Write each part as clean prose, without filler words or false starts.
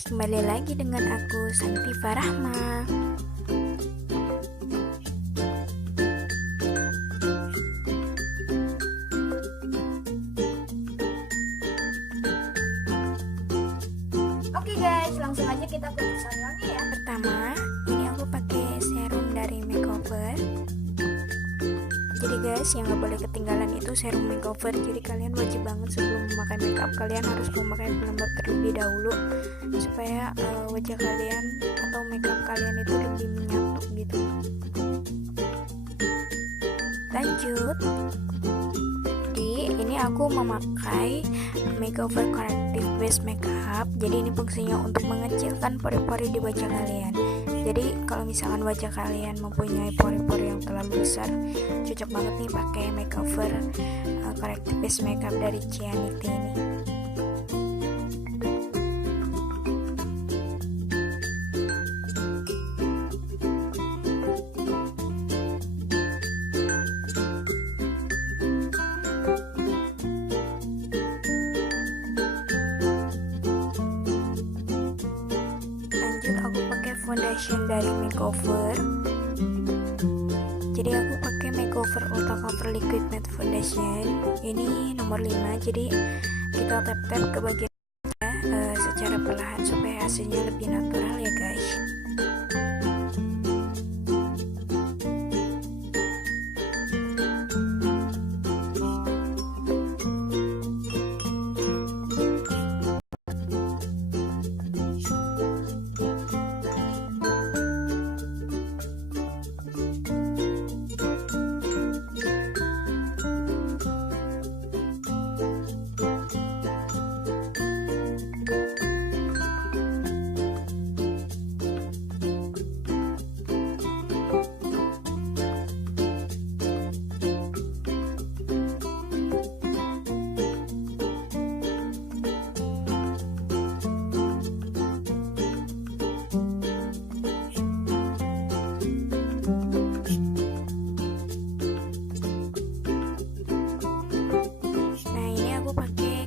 guys, kembali lagi dengan aku Shantiffa. Oke guys, langsung aja kita ke tutorialnya ya. Pertama, ini aku pakai serum dari makeover. Jadi guys, yang gak boleh ketinggalan itu serum makeover. Jadi kalian wajib banget sebelum memakai makeup, kalian harus memakai pelembab terlebih dahulu supaya wajah kalian atau makeup kalian itu lebih menyatu gitu. Lanjut, ini aku memakai makeover corrective base makeup. Jadi ini fungsinya untuk mengecilkan pori-pori di wajah kalian. Jadi kalau misalkan wajah kalian mempunyai pori-pori yang terlalu besar, cocok banget nih pakai makeover corrective base makeup dari Shantiffa ini. Aku pakai foundation dari makeover. Jadi aku pakai makeover ultra cover liquid matte foundation. Ini nomor 5. Jadi kita tap-tap ke bagian secara perlahan supaya hasilnya lebih natural ya guys.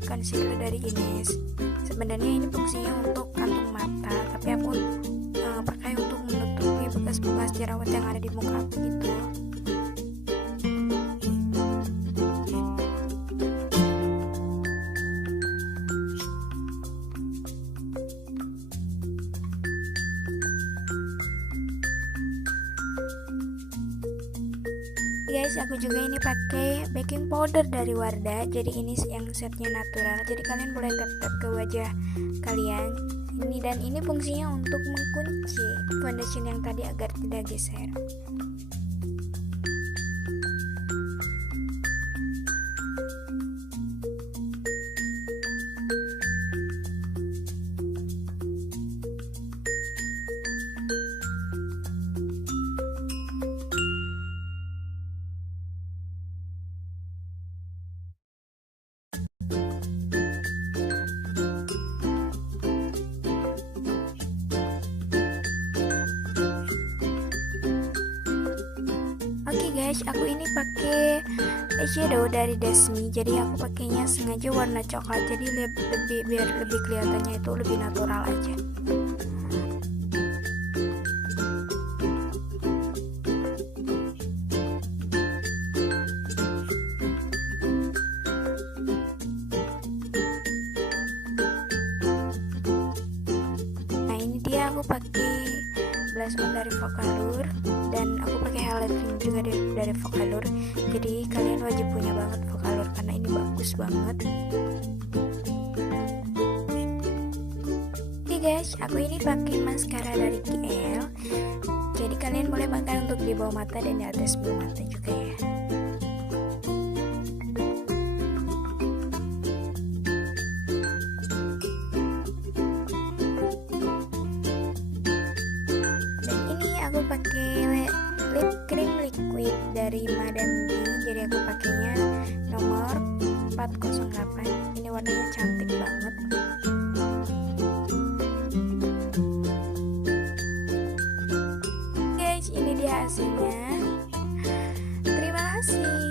Concealer dari Ines. Sebenarnya ini fungsinya untuk kantung mata, tapi aku pakai untuk menutupi bekas-bekas jerawat yang ada di muka aku gitu. Guys, aku juga ini pakai baking powder dari Wardah. Jadi ini yang setnya natural. Jadi kalian boleh tap-tap ke wajah kalian. Ini fungsinya untuk mengunci foundation yang tadi agar tidak geser. Oke guys, aku ini pakai eyeshadow dari Dasmi. Jadi aku pakainya sengaja warna coklat. Jadi biar lebih kelihatannya itu lebih natural aja. Nah ini dia, aku pakai blush on dari Vocaloid dan aku pakai highlight cream juga dari Vocaloid. Jadi kalian wajib punya banget Vocaloid karena ini bagus banget. Oke guys, aku ini pakai maskara dari KL. Jadi kalian boleh pakai untuk di bawah mata dan di atas bawah mata juga ya. Aku pakai lip cream liquid dari Madame B. Jadi aku pakainya nomor 408. Ini warnanya cantik banget. Guys, ini dia hasilnya. Terima kasih.